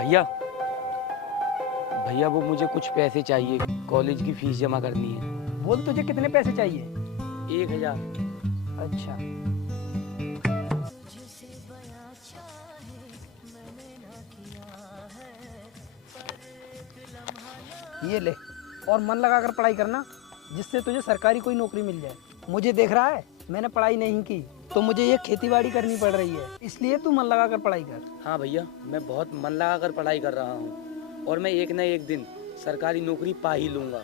भैया भैया वो मुझे कुछ पैसे चाहिए, कॉलेज की फीस जमा करनी है। बोल तुझे कितने पैसे चाहिए? 1000। अच्छा ये ले, और मन लगाकर पढ़ाई करना जिससे तुझे सरकारी कोई नौकरी मिल जाए। मुझे देख रहा है, मैंने पढ़ाई नहीं की तो मुझे ये खेतीबाड़ी करनी पड़ रही है, इसलिए तू मन लगाकर पढ़ाई कर। हाँ भैया, मैं बहुत मन लगाकर पढ़ाई कर रहा हूँ और मैं एक न एक दिन सरकारी नौकरी पा ही लूँगा।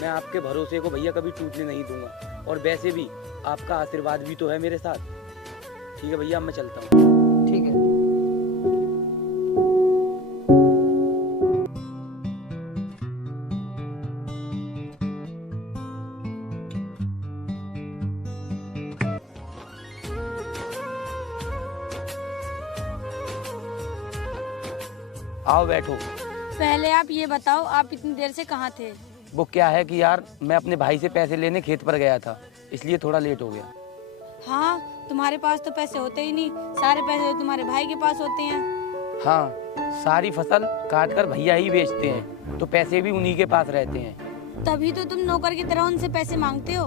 मैं आपके भरोसे को भैया कभी टूटने नहीं दूंगा, और वैसे भी आपका आशीर्वाद भी तो है मेरे साथ। ठीक है भैया, मैं चलता हूँ। ठीक है। आओ बैठो। पहले आप ये बताओ, आप इतनी देर से कहाँ थे? वो क्या है कि यार मैं अपने भाई से पैसे लेने खेत पर गया था, इसलिए थोड़ा लेट हो गया। हाँ, तुम्हारे पास तो पैसे होते ही नहीं, सारे पैसे तो तुम्हारे भाई के पास होते हैं। हाँ, सारी फसल काट कर भैया ही बेचते हैं, तो पैसे भी उन्हीं के पास रहते हैं। तभी तो तुम नौकर की तरह उनसे पैसे मांगते हो।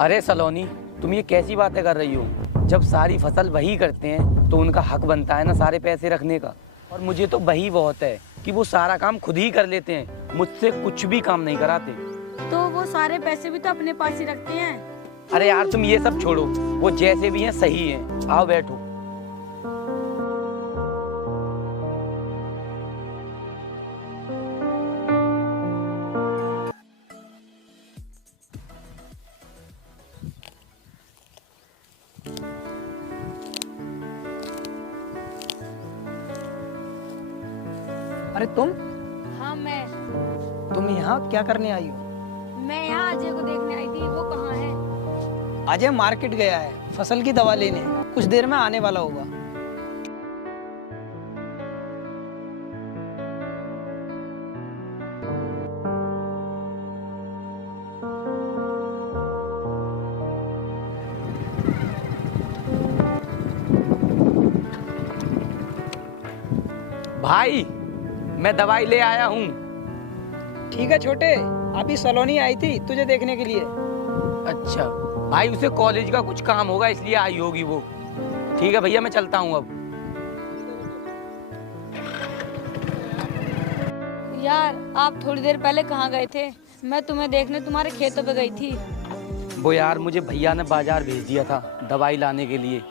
अरे सलोनी, तुम ये कैसी बातें कर रही हो? जब सारी फसल वही करते हैं तो उनका हक बनता है ना सारे पैसे रखने का। और मुझे तो वही बहुत है कि वो सारा काम खुद ही कर लेते हैं, मुझसे कुछ भी काम नहीं कराते। तो वो सारे पैसे भी तो अपने पास ही रखते हैं। अरे यार तुम ये सब छोड़ो, वो जैसे भी हैं सही हैं। आओ बैठो। अरे तुम हाँ, तुम यहाँ क्या करने आई हो? मैं यहाँ अजय को देखने आई थी। वो कहाँ है? अजय मार्केट गया है फसल की दवा लेने, कुछ देर में आने वाला होगा। भाई मैं दवाई ले आया हूँ। ठीक है छोटे, अभी सलोनी आई थी तुझे देखने के लिए। अच्छा भाई, उसे कॉलेज का कुछ काम होगा इसलिए आई होगी वो। ठीक है भैया, मैं चलता हूँ अब। यार, आप थोड़ी देर पहले कहाँ गए थे? मैं तुम्हें देखने तुम्हारे खेतों पे गई थी। वो यार मुझे भैया ने बाजार भेज दिया था दवाई लाने के लिए।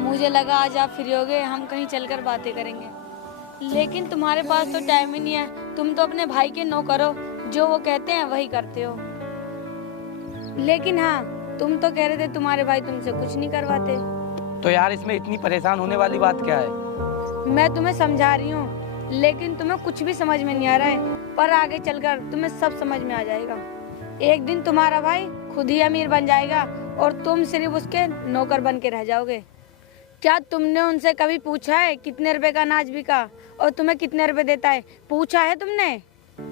मुझे लगा आज आप फ्री हो गए, हम कहीं चलकर बातें करेंगे, लेकिन तुम्हारे पास तो टाइम ही नहीं है। तुम तो अपने भाई के नौकर हो, जो वो कहते हैं वही करते हो। लेकिन हाँ, तुम तो कह रहे थे तुम्हारे भाई तुमसे कुछ नहीं करवाते। तो यार इसमें इतनी परेशान होने वाली बात क्या है? मैं तुम्हें समझा रही हूँ, लेकिन तुम्हें कुछ भी समझ में नहीं आ रहा है, पर आगे चलकर तुम्हें सब समझ में आ जाएगा। एक दिन तुम्हारा भाई खुद ही अमीर बन जाएगा और तुम सिर्फ उसके नौकर बन के रह जाओगे। क्या तुमने उनसे कभी पूछा है कितने रुपए का अनाज बिका और तुम्हें कितने रुपए देता है? पूछा है तुमने?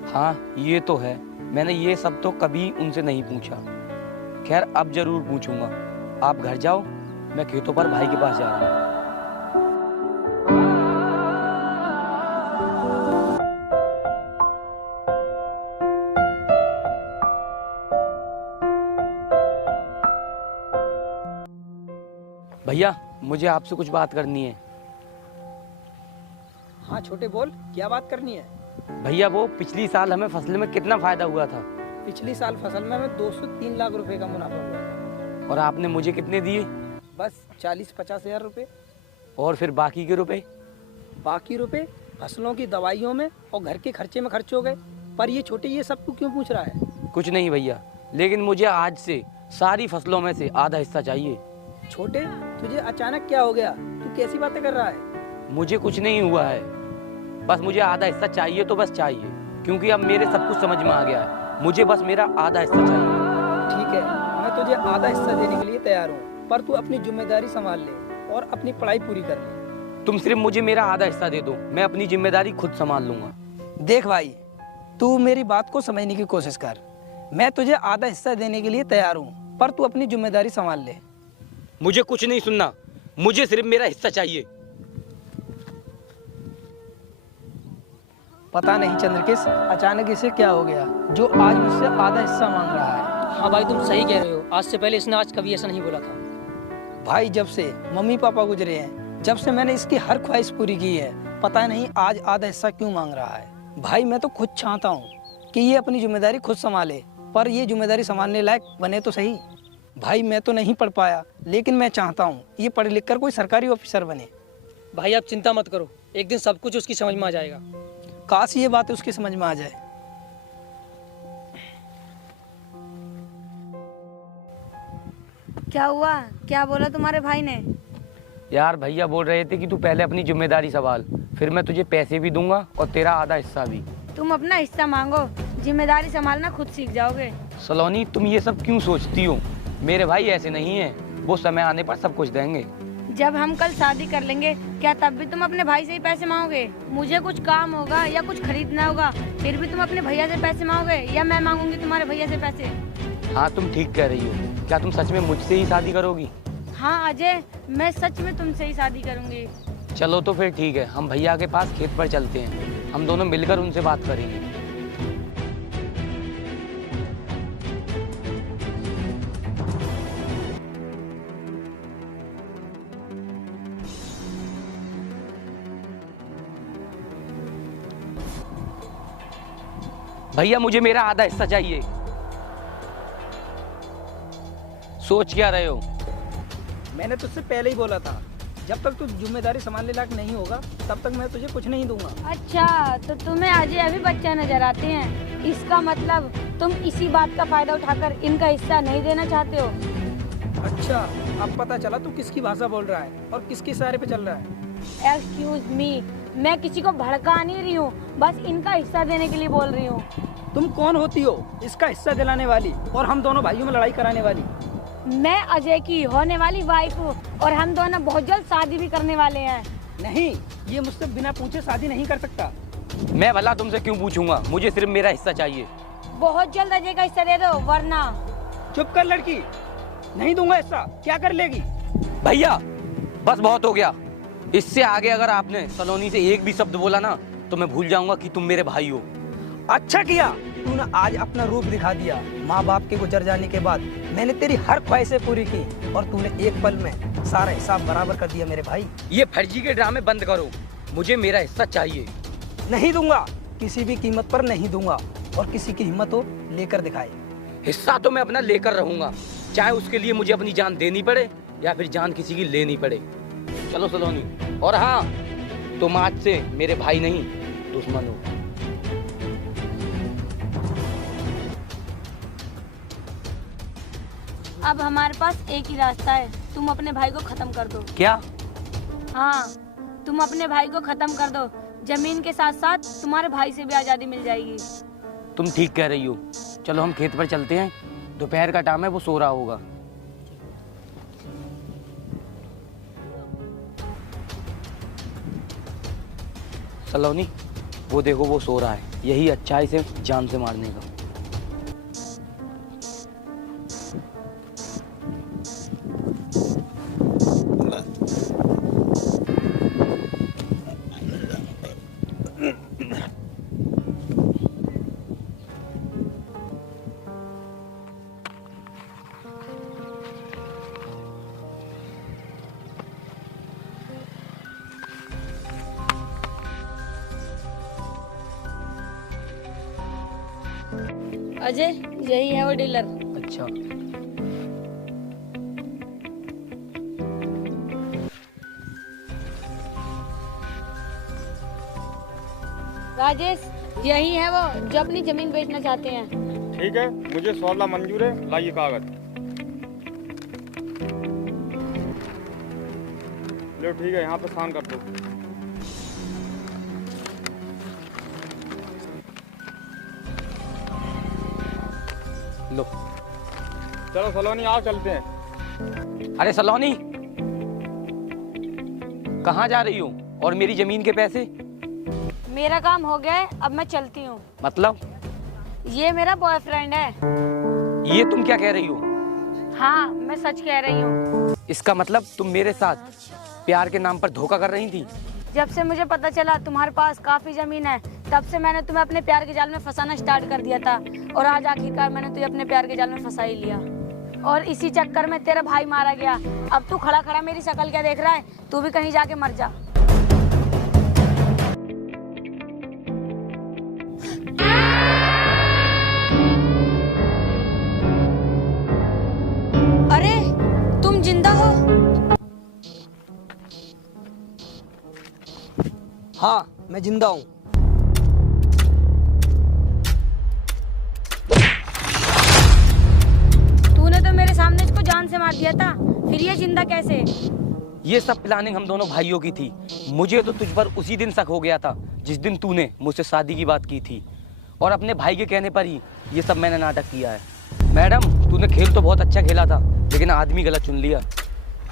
हाँ ये तो है, मैंने ये सब तो कभी उनसे नहीं पूछा। खैर अब जरूर पूछूंगा। आप घर जाओ, मैं खेतों पर भाई के पास जा रहा हूँ। भैया मुझे आपसे कुछ बात करनी है। हाँ छोटे बोल, क्या बात करनी है? भैया वो पिछली साल हमें फसल में कितना फायदा हुआ था? पिछली साल फसल में हमें 2 से 3 लाख रुपए का मुनाफा हुआ था। और आपने मुझे कितने दिए? बस 40-50 हजार रुपए। और फिर बाकी के रुपए? बाकी रुपए फसलों की दवाइयों में और घर के खर्चे में खर्च हो गए। पर ये छोटे, ये सब तू क्यों पूछ रहा है? कुछ नहीं भैया, लेकिन मुझे आज से सारी फसलों में से आधा हिस्सा चाहिए। छोटे, तुझे अचानक क्या हो गया? तू कैसी बातें कर रहा है? मुझे कुछ नहीं हुआ है, बस मुझे आधा हिस्सा चाहिए तो बस चाहिए, क्योंकि अब मेरे सब कुछ समझ में आ गया है। मुझे बस मेरा आधा हिस्सा चाहिए। ठीक है, मैं तुझे आधा हिस्सा देने के लिए तैयार हूँ, पर तू अपनी जिम्मेदारी संभाल ले और अपनी पढ़ाई पूरी कर ले। तुम सिर्फ मुझे मेरा आधा हिस्सा दे दो, मैं अपनी जिम्मेदारी खुद संभाल लूंगा। देख भाई, तू मेरी बात को समझने की कोशिश कर। मैं तुझे आधा हिस्सा देने के लिए तैयार हूँ, पर तू अपनी जिम्मेदारी संभाल ले। मुझे कुछ नहीं सुनना, मुझे सिर्फ मेरा हिस्सा चाहिए। पता नहीं चंद्रकेश, अचानक इसे क्या हो गया जो आज मुझसे आधा हिस्सा मांग रहा है। हाँ भाई, तुम सही कह रहे हो। आज से पहले इसने आज कभी ऐसा नहीं बोला था। भाई जब से मम्मी पापा गुजरे हैं, जब से मैंने इसकी हर ख्वाहिश पूरी की है, पता नहीं आज आधा हिस्सा क्यों मांग रहा है। भाई मैं तो खुद चाहता हूँ कि ये अपनी जिम्मेदारी खुद संभाले, पर ये जिम्मेदारी संभालने लायक बने तो सही। भाई मैं तो नहीं पढ़ पाया, लेकिन मैं चाहता हूँ ये पढ़ लिख कर कोई सरकारी ऑफिसर बने। भाई आप चिंता मत करो, एक दिन सब कुछ उसकी समझ में आ जाएगा। काश ये बात उसकी समझ में आ जाए। क्या हुआ? क्या बोला तुम्हारे भाई ने? यार भैया बोल रहे थे कि तू पहले अपनी जिम्मेदारी संभाल, फिर मैं तुझे पैसे भी दूंगा और तेरा आधा हिस्सा भी। तुम अपना हिस्सा मांगो, जिम्मेदारी संभालना खुद सीख जाओगे। सलोनी तुम ये सब क्यों सोचती हो? मेरे भाई ऐसे नहीं है, वो समय आने पर सब कुछ देंगे। जब हम कल शादी कर लेंगे, क्या तब भी तुम अपने भाई से ही पैसे मांगोगे? मुझे कुछ काम होगा या कुछ खरीदना होगा, फिर भी तुम अपने भैया से पैसे मांगोगे या मैं मांगूंगी तुम्हारे भैया से पैसे? हाँ तुम ठीक कह रही हो। क्या तुम सच में मुझसे ही शादी करोगी? हाँ अजय, मैं सच में तुमसे ही शादी करूंगी। चलो तो फिर ठीक है, हम भैया के पास खेत पर चलते हैं, हम दोनों मिलकर उनसे बात करेंगे। भैया मुझे मेरा आधा हिस्सा चाहिए। सोच क्या रहे हो? मैंने तुझसे पहले ही बोला था, जब तक तू जिम्मेदारी संभालने लायक नहीं होगा तब तक मैं तुझे कुछ नहीं दूंगा। अच्छा, तो तुम्हें अजय अभी बच्चा नजर आते हैं, इसका मतलब तुम इसी बात का फायदा उठाकर इनका हिस्सा नहीं देना चाहते हो। अच्छा, अब पता चला तू किसकी भाषा बोल रहा है और किसके इशारे पे चल रहा है। एक्सक्यूज मी, मैं किसी को भड़का नहीं रही हूँ, बस इनका हिस्सा देने के लिए बोल रही हूँ। तुम कौन होती हो इसका हिस्सा दिलाने वाली और हम दोनों भाइयों में लड़ाई कराने वाली? मैं अजय की होने वाली वाइफ हूँ और हम दोनों बहुत जल्द शादी भी करने वाले हैं। नहीं, ये मुझसे बिना पूछे शादी नहीं कर सकता। मैं भला तुमसे क्यों पूछूंगा, मुझे सिर्फ मेरा हिस्सा चाहिए। बहुत जल्द अजय का हिस्सा दे दो, वरना। चुप कर लड़की, नहीं दूंगा हिस्सा। क्या कर लेगी? भैया बस बहुत हो गया, इससे आगे अगर आपने सलोनी से एक भी शब्द बोला ना तो मैं भूल जाऊंगा कि तुम मेरे भाई हो। अच्छा किया, तूने आज अपना रूप दिखा दिया। माँ बाप के गुजर जाने के बाद मैंने तेरी हर ख्वाहिशें पूरी की और तूने एक पल में सारा हिसाब बराबर कर दिया मेरे भाई। ये फर्जी के ड्रामे बंद करो, मुझे मेरा हिस्सा चाहिए। नहीं दूंगा, किसी भी कीमत पर नहीं दूंगा, और किसी की हिम्मत हो लेकर दिखाए। हिस्सा तो मैं अपना लेकर रहूंगा, चाहे उसके लिए मुझे अपनी जान देनी पड़े या फिर जान किसी की लेनी पड़े। चलो सलोनी, और हाँ तुम आज से मेरे भाई नहीं दुश्मन हो। अब हमारे पास एक ही रास्ता है, तुम अपने भाई को खत्म कर दो। क्या? हाँ, तुम अपने भाई को खत्म कर दो, जमीन के साथ साथ तुम्हारे भाई से भी आजादी मिल जाएगी। तुम ठीक कह रही हो, चलो हम खेत पर चलते हैं, दोपहर का टाइम है, वो सो रहा होगा। सलोनी वो देखो वो सो रहा है, यही अच्छा है इसे जान से मारने का। अजय, यही है वो डीलर। अच्छा, राजेश, यही है वो जो अपनी जमीन बेचना चाहते हैं। ठीक है, मुझे सौदा मंजूर है, लाइए कागज। लो ठीक है, यहाँ पे साइन कर दो। लो। चलो सलोनी आओ चलते हैं। अरे सलोनी, कहाँ जा रही हो? और मेरी जमीन के पैसे? मेरा काम हो गया है, अब मैं चलती हूँ। मतलब? ये मेरा बॉयफ्रेंड है। ये तुम क्या कह रही हो? हाँ, मैं सच कह रही हूँ। इसका मतलब तुम मेरे साथ प्यार के नाम पर धोखा कर रही थी? जब से मुझे पता चला तुम्हारे पास काफी जमीन है, तब से मैंने तुम्हें अपने प्यार के जाल में फंसाना स्टार्ट कर दिया था और आज आखिरकार मैंने तुझे अपने प्यार के जाल में फंसा ही लिया और इसी चक्कर में तेरा भाई मारा गया। अब तू खड़ा खड़ा मेरी शक्ल क्या देख रहा है? तू भी कहीं जाके मर जा। अरे तुम जिंदा हो? हाँ, मैं जिंदा हूँ। तूने तो मेरे सामने इसको जान से मार दिया था, फिर ये जिंदा कैसे? ये सब प्लानिंग हम दोनों भाइयों की थी। मुझे तो तुझ पर उसी दिन शक हो गया था जिस दिन तूने मुझसे शादी की बात की थी और अपने भाई के कहने पर ही ये सब मैंने नाटक किया है। मैडम, तूने खेल तो बहुत अच्छा खेला था लेकिन आदमी गलत चुन लिया।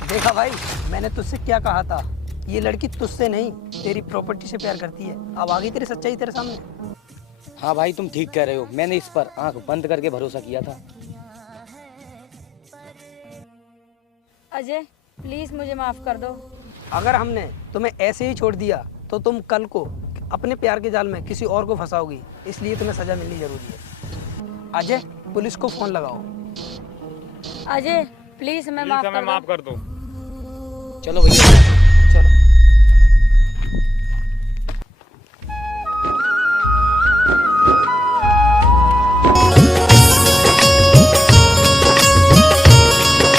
देखा भाई, मैंने तुझसे क्या कहा था, ये लड़की तुझसे नहीं तेरी प्रॉपर्टी से प्यार करती है। अब आ गई तेरी सच्चाई तेरे सामने। हाँ भाई, तुम ठीक कह रहे हो। मैंने इस पर आंख बंद करके भरोसा किया था। अजय प्लीज मुझे माफ कर दो। अगर हमने तुम्हें ऐसे ही छोड़ दिया तो तुम कल को अपने प्यार के जाल में किसी और को फंसाओगी, इसलिए तुम्हें सजा मिलनी जरूरी है। अजय, पुलिस को फोन लगाओ। अजय प्लीज हमें प्लीज हमें माफ माफ कर दो। चलो भैया।